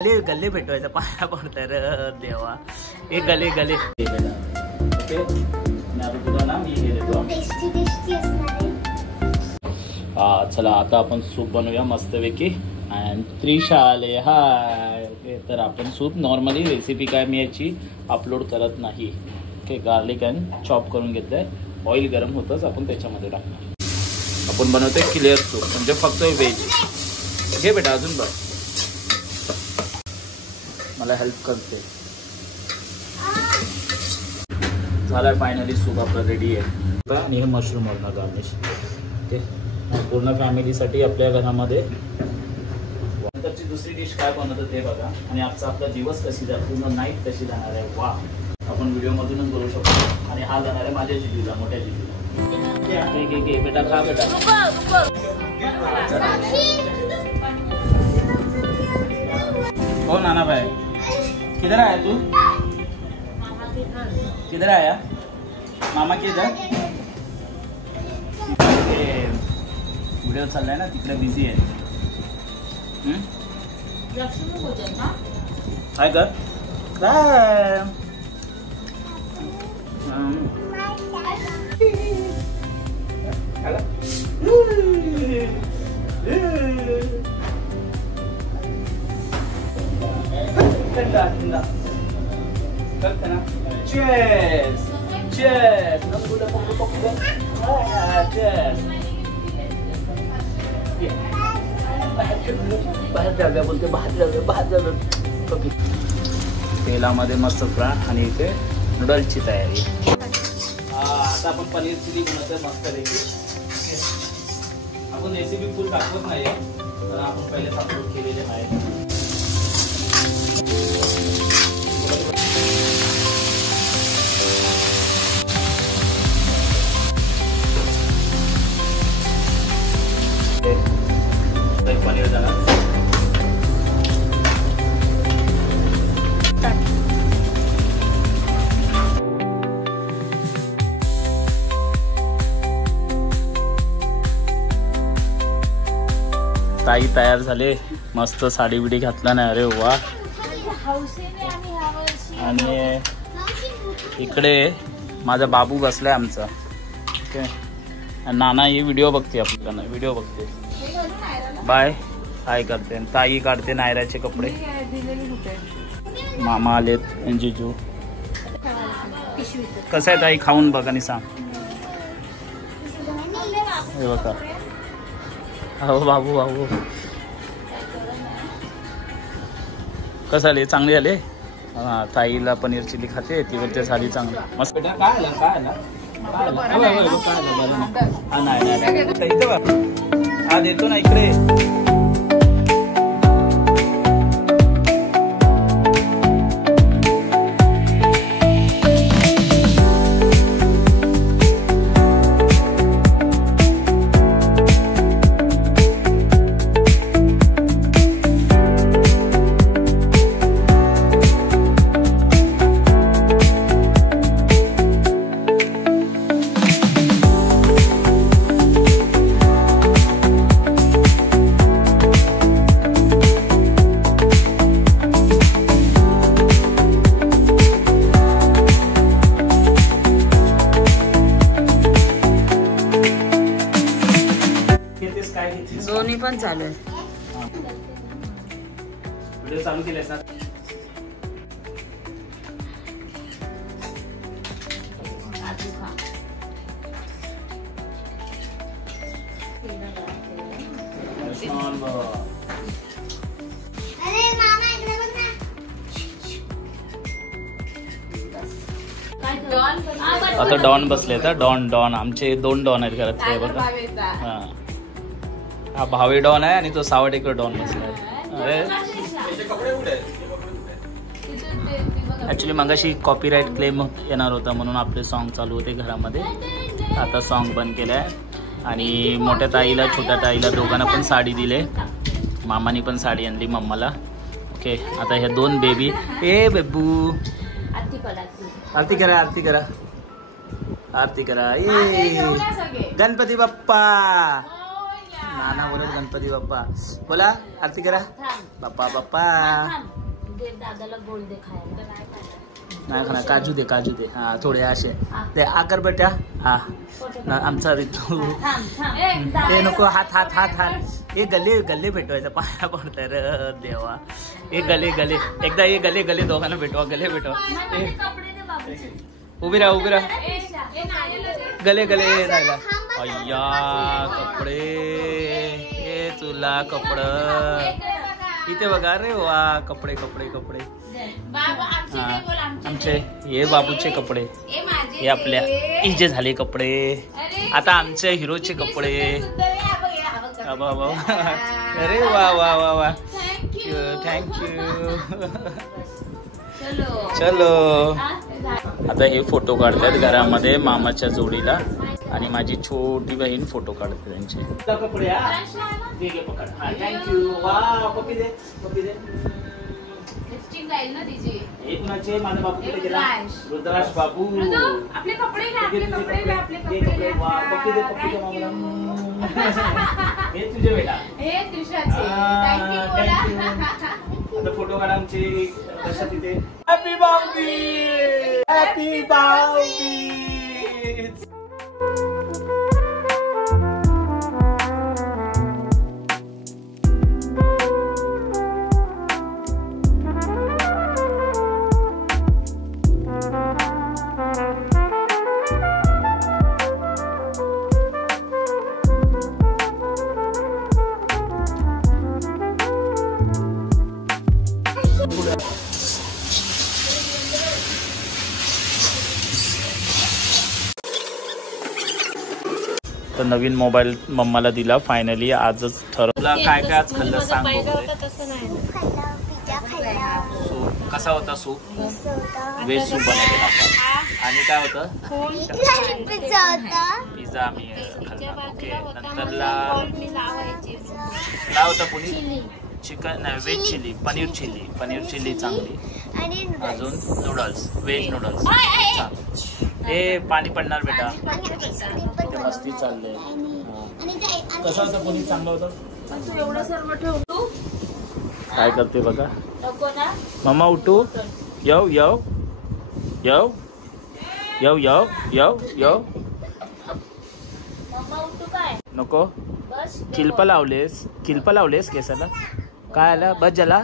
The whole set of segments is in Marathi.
गल्ले भेटवायचा पाया पडताय रे देवा. एक गले गले हा. चला आता आपण सूप बनवूया मस्तपैकी. अँड त्रिशा आले हाय. ओके, तर आपण सूप नॉर्मली रेसिपी काय मी याची अपलोड करत नाही. ओके, गार्लिक अँड चॉप करून घेतलंय. ऑइल गरम होतच आपण त्याच्यामध्ये टाकणार. आपण बनवतोय क्लिअर सूप म्हणजे फक्त व्हेज. घे बेटा अजून बघ, मला हेल्प करते. झालं फायनली सूप आपलं रेडी आहे. आणि हे मशरूम वरनं गार्निश. ओके, पूर्ण फॅमिलीसाठी आपल्या घरामध्ये. नंतरची दुसरी डिश काय बनवतं ते बघा. आणि आजचा आपला दिवस कशी जाणार, पूर्ण नाईट कशी जाणार आहे वा आपण व्हिडिओमधूनच बघू शकतो. आणि हा जाणार आहे माझ्या जिजूला, मोठ्या जिजूला. घे बेटा, खा बेटा. हो नाना भाई, किधर आया तू? किधर आया? मामा किधर? व्हिडिओ चाललाय ना तिकडे, बिझी आहे. काय कर काय Cheers! Cheers! Cheers! बाहेर जाऊया बोलते, बाहेर जाऊया. ओके, तेलामध्ये मस्त फ्राय. आणि इथे नूडल्सची तयारी. आता आपण पनीर चिली बनवतोय मस्त रेसिपी. आपण रेसिपी फुल दाखवत नाही, तर आपण पहिलेच अपलोड केलेले आहे. पनीर झाला. ताई तयार झाले, मस्त साडी बिडी घातला नाही. अरे वा. आणि इकडे माझा बाबू बसलाय आमचा. ओके, नाना ही व्हिडिओ बघते, आपल्याला व्हिडिओ बघते. बाय हाय करते. ताई काढते नायराचे कपडे. मामा आलेत, जिजू. कसं आहे ताई, खाऊन बघ आणि सांग. हे बघा, हो बाबू बाबू कसं आले, चांगले झाले. हा, ताईला पनीर चिली खाते, ती वरच्या साडी चांगली मस्त. बेटा काय आला, काय आला, काय नाही हा देतो ना इकडे. दोन्ही पण चालू आहे. व्हिडिओ चालू केलेस ना. आता डॉन बसले तर डॉन आमचे 2 डॉन आहेत घरात. हे बघा, हा भावे डॉन आहे आणि तो सावडेकर डॉन बसलाय. अरे ऍक्च्युली मगाशी कॉपीराईट क्लेम येणार होता म्हणून आपले सॉन्ग चालू होते घरामध्ये. आता सॉन्ग बंद केलंय. आणि मोठ्या ताईला छोट्या ताईला दोघांना पण साडी दिले. मामानी पण साडी आणली मम्माला. ओके, आता ह्या 2 बेबी. ए बेबू, आरती करा, आरती करा, आरती करा. ए गणपती बाप्पा नाना बोलत गणपती बाप्पा बोला आरती करा बाप्पा बाप्पा दादाला गोड दे खायला नाही खाना काजू दे हा थोडे असे ते आकर बेटा हा आमचा ऋतू हे नको हात हात हात हात हे गल्ले भेटवायचा पाया पडताय र देवा हे गले एकदा हे गले दोघांना भेटवा गले भेटवा उभी राहा गले राहिला अय्या कपडे हे तुला कपड इथे बघा रे वा कपडे आमचे हे बाबूचे कपडे हे आपल्या हिचे झाले कपडे आता आमचे हिरोचे कपडे अरे वा थँक्यू चलो आता हे फोटो काढतात घरामध्ये मामाच्या जोडीला आणि माझी छोटी बहीण फोटो काढते त्यांचे कपडे थँक्यू वा पप्पी दे माझा बाबू कुठे गेला रुद्राश बाबू आपले कपडे हे तुझे बेटा आता फोटो काढा आमचे कशा तिथे हॅपी बाउबी तर नवीन मोबाईल मम्माला दिला फायनली आजच ठरवला काय आज खाल्लं सांग सूप कसा होता सूप व्हेज सूप बनवलेला आपण आणि काय होतं पिझ्झा आम्ही खाल्ला ओके नंतरला काय होतं पुढे चिकन नाही व्हेज चिली पनीर चिली चांगली अजून नूडल्स व्हेज नूडल्स हे पाणी पडणार बेटा मस्ती चालले कसं होतं कोणी चांगलं होतं काय करते बघा मम्मा उठू यव नको किल्प लावलेस केसाला काय आलं बस झाला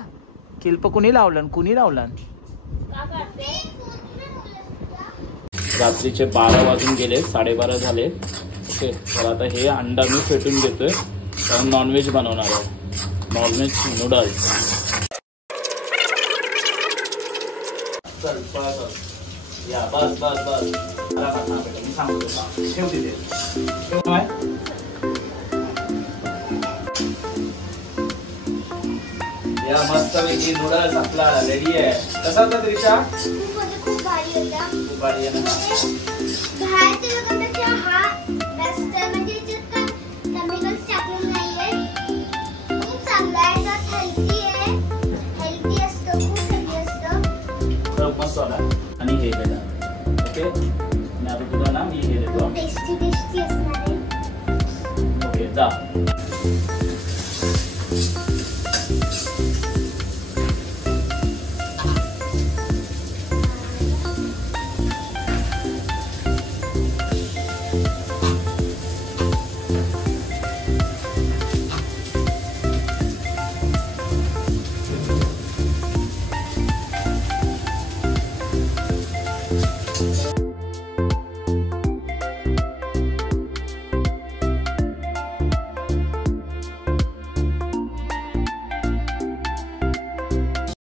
किल्प कुणी लावलं रात्रीचे 12 वाजून गेले 12:30 झाले ओके तर आता हे अंडा मी फेटून घेतोय कारण नॉनव्हेज बनवणार आहे नॉनव्हेज नूडल्स चल या बस सांगतो ठेव तिथे या मस्त पैकी नूडल्स आपला रेडी आहे कसा होता त्रिशा खूप भारी आहे ना मस्त होता आणि हे बेटा ओके आणि आता तुला ना मी हे देतो ओके जा